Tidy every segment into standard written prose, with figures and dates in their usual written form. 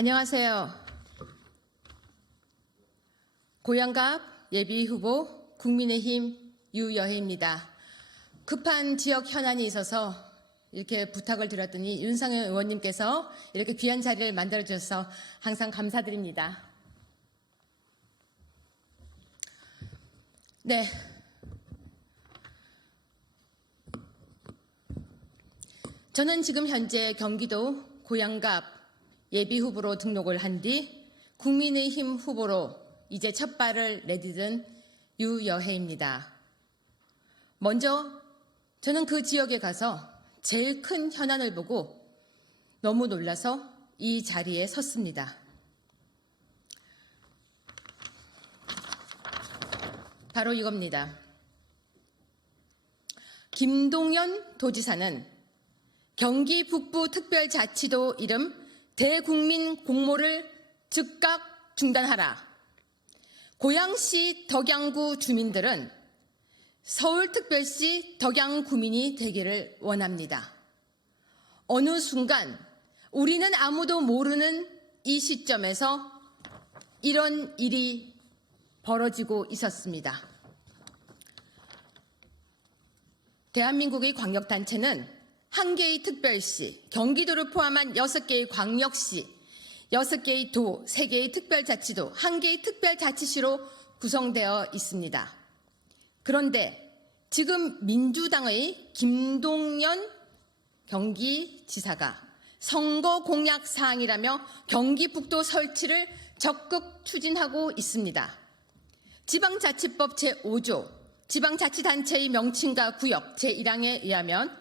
안녕하세요. 고양갑 예비후보 국민의힘 유여혜입니다. 급한 지역 현안이 있어서 이렇게 부탁을 드렸더니 윤상현 의원님께서 이렇게 귀한 자리를 만들어주셔서 항상 감사드립니다. 네. 저는 지금 현재 경기도 고양갑 예비후보로 등록을 한 뒤 국민의힘 후보로 이제 첫 발을 내디딘 유여혜입니다. 먼저 저는 그 지역에 가서 제일 큰 현안을 보고 너무 놀라서 이 자리에 섰습니다. 바로 이겁니다. 김동연 도지사는 경기 북부특별자치도 이름 대국민 공모를 즉각 중단하라. 고양시 덕양구 주민들은 서울특별시 덕양구민이 되기를 원합니다. 어느 순간 우리는 아무도 모르는 이 시점에서 이런 일이 벌어지고 있었습니다. 대한민국의 광역단체는 1개의 특별시, 경기도를 포함한 6개의 광역시, 6개의 도, 3개의 특별자치도, 1개의 특별자치시로 구성되어 있습니다. 그런데 지금 민주당의 김동연 경기지사가 선거 공약 사항이라며 경기북도 설치를 적극 추진하고 있습니다. 지방자치법 제5조 지방자치단체의 명칭과 구역 제1항에 의하면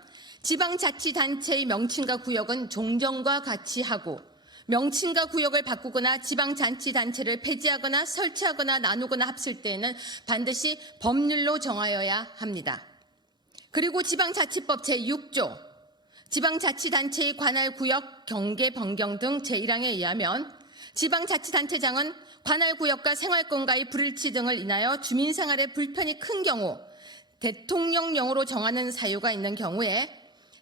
지방자치단체의 명칭과 구역은 종전과 같이 하고 명칭과 구역을 바꾸거나 지방자치단체를 폐지하거나 설치하거나 나누거나 합칠 때에는 반드시 법률로 정하여야 합니다. 그리고 지방자치법 제6조 지방자치단체의 관할 구역 경계 변경 등 제1항에 의하면 지방자치단체장은 관할 구역과 생활권과의 불일치 등을 인하여 주민생활에 불편이 큰 경우 대통령령으로 정하는 사유가 있는 경우에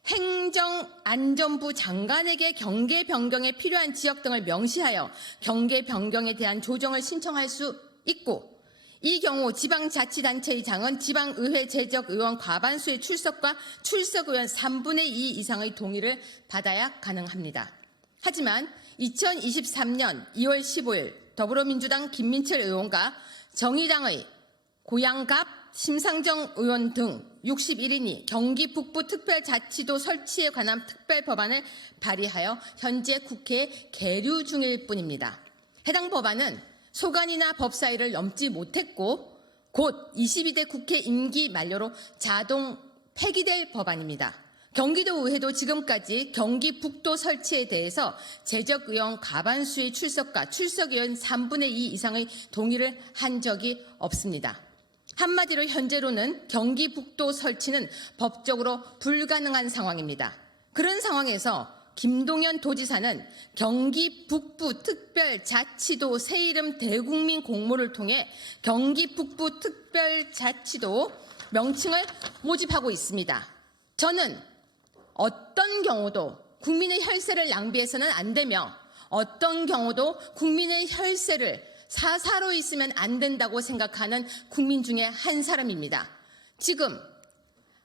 행정안전부 장관에게 경계 변경에 필요한 지역 등을 명시하여 경계 변경에 대한 조정을 신청할 수 있고 이 경우 지방자치단체의 장은 지방의회 재적의원 과반수의 출석과 출석의원 3분의 2 이상의 동의를 받아야 가능합니다. 하지만 2023년 2월 15일 더불어민주당 김민철 의원과 정의당의 고양갑 심상정 의원 등 61인이 경기 북부 특별자치도 설치에 관한 특별법안을 발의하여 현재 국회에 계류 중일 뿐입니다. 해당 법안은 소관이나 법사위를 넘지 못했고 곧 22대 국회 임기 만료로 자동 폐기될 법안입니다. 경기도의회도 지금까지 경기 북도 설치에 대해서 재적의원 과반수의 출석과 출석의원 3분의 2 이상의 동의를 한 적이 없습니다. 한마디로 현재로는 경기 북도 설치는 법적으로 불가능한 상황입니다. 그런 상황에서 김동연 도지사는 경기 북부 특별자치도 새 이름 대국민 공모를 통해 경기 북부 특별자치도 명칭을 모집하고 있습니다. 저는 어떤 경우도 국민의 혈세를 낭비해서는 안 되며 어떤 경우도 국민의 혈세를 사사로 있으면 안 된다고 생각하는 국민 중에 한 사람입니다. 지금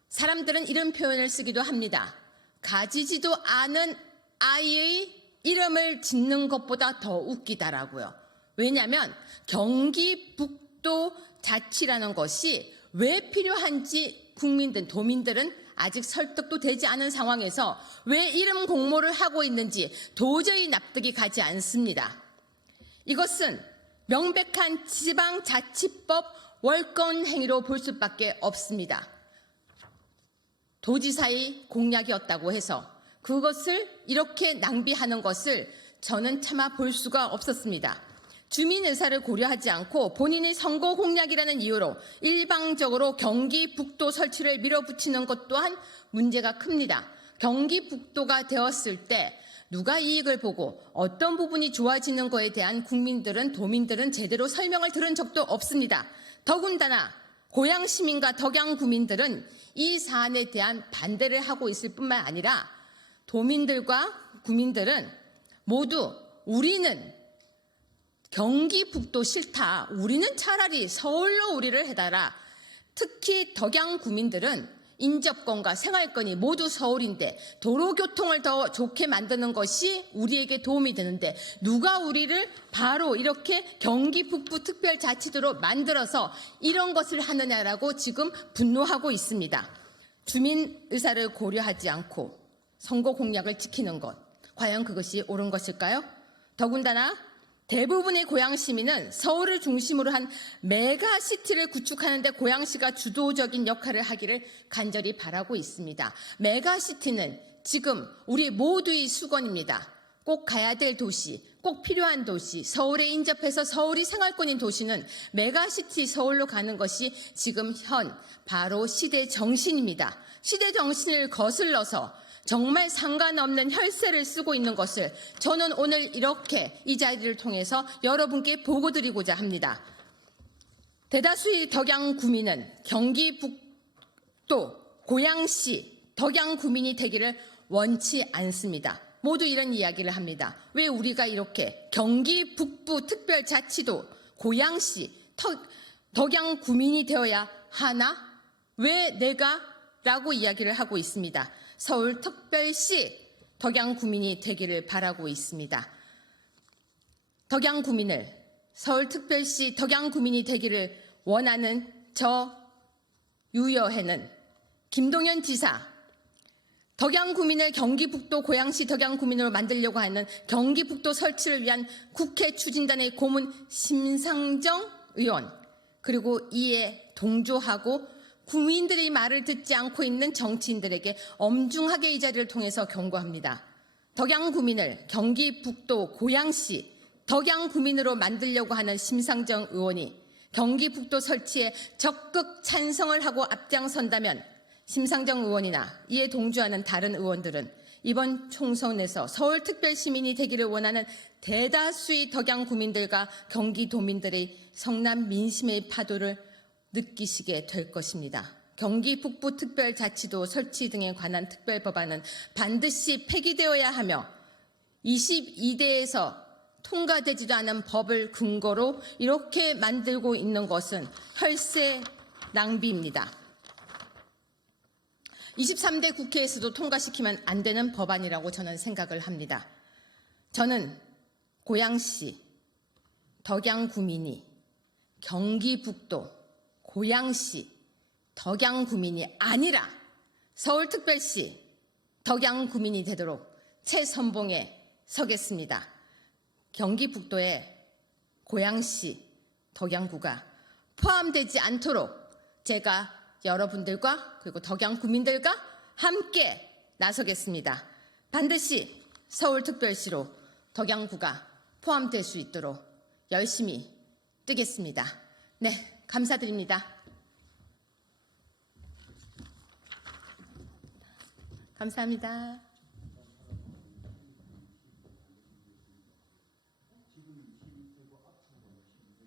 사람들은 이런 표현을 쓰기도 합니다. 가지지도 않은 아이의 이름을 짓는 것보다 더 웃기다라고요. 왜냐하면 경기 북도 자치라는 것이 왜 필요한지 국민들, 도민들은 아직 설득도 되지 않은 상황에서 왜 이름 공모를 하고 있는지 도저히 납득이 가지 않습니다. 이것은 명백한 지방자치법 월권 행위로 볼 수밖에 없습니다. 도지사의 공약이었다고 해서 그것을 이렇게 낭비하는 것을 저는 차마 볼 수가 없었습니다. 주민 의사를 고려하지 않고 본인의 선거 공약이라는 이유로 일방적으로 경기 북도 설치를 밀어붙이는 것 또한 문제가 큽니다. 경기 북도가 되었을 때 누가 이익을 보고 어떤 부분이 좋아지는 거에 대한 국민들은 도민들은 제대로 설명을 들은 적도 없습니다. 더군다나 고양 시민과 덕양 구민들은 이 사안에 대한 반대를 하고 있을 뿐만 아니라 도민들과 구민들은 모두 우리는 경기 북도 싫다. 우리는 차라리 서울로 우리를 해달라. 특히 덕양 구민들은 인접권과 생활권이 모두 서울인데 도로교통을 더 좋게 만드는 것이 우리에게 도움이 되는데 누가 우리를 바로 이렇게 경기 북부 특별자치도로 만들어서 이런 것을 하느냐라고 지금 분노하고 있습니다. 주민 의사를 고려하지 않고 선거 공약을 지키는 것, 과연 그것이 옳은 것일까요? 더군다나 대부분의 고양 시민은 서울을 중심으로 한 메가시티를 구축하는 데 고양시가 주도적인 역할을 하기를 간절히 바라고 있습니다. 메가시티는 지금 우리 모두의 수건입니다. 꼭 가야 될 도시, 꼭 필요한 도시, 서울에 인접해서 서울이 생활권인 도시는 메가시티 서울로 가는 것이 지금 바로 시대 정신입니다. 시대 정신을 거슬러서 정말 상관없는 혈세를 쓰고 있는 것을 저는 오늘 이렇게 이 자리를 통해서 여러분께 보고드리고자 합니다. 대다수의 덕양 구민은 경기 북도 고양시 덕양 구민이 되기를 원치 않습니다. 모두 이런 이야기를 합니다. 왜 우리가 이렇게 경기 북부 특별자치도 고양시 덕양 구민이 되어야 하나? 왜 내가? 라고 이야기를 하고 있습니다. 서울특별시 덕양구민이 되기를 바라고 있습니다. 덕양구민을 서울특별시 덕양구민이 되기를 원하는 저 유여해는 김동연 지사, 덕양구민을 경기북도 고양시 덕양구민으로 만들려고 하는 경기북도 설치를 위한 국회 추진단의 고문 심상정 의원, 그리고 이에 동조하고 국민들의 말을 듣지 않고 있는 정치인들에게 엄중하게 이 자리를 통해서 경고합니다. 덕양구민을 경기북도 고양시 덕양구민으로 만들려고 하는 심상정 의원이 경기북도 설치에 적극 찬성을 하고 앞장선다면 심상정 의원이나 이에 동조하는 다른 의원들은 이번 총선에서 서울특별시민이 되기를 원하는 대다수의 덕양구민들과 경기도민들의 성남 민심의 파도를 느끼시게 될 것입니다. 경기 북부 특별자치도 설치 등에 관한 특별법안은 반드시 폐기되어야 하며 22대에서 통과되지도 않은 법을 근거로 이렇게 만들고 있는 것은 혈세 낭비입니다. 23대 국회에서도 통과시키면 안 되는 법안이라고 저는 생각을 합니다. 저는 고양시 덕양구민이 경기북도 고양시 덕양구민이 아니라 서울특별시 덕양구민이 되도록 최선봉에 서겠습니다. 경기북도에 고양시 덕양구가 포함되지 않도록 제가 여러분들과 그리고 덕양구민들과 함께 나서겠습니다. 반드시 서울특별시로 덕양구가 포함될 수 있도록 열심히 뛰겠습니다. 네. 감사드립니다. 감사합니다.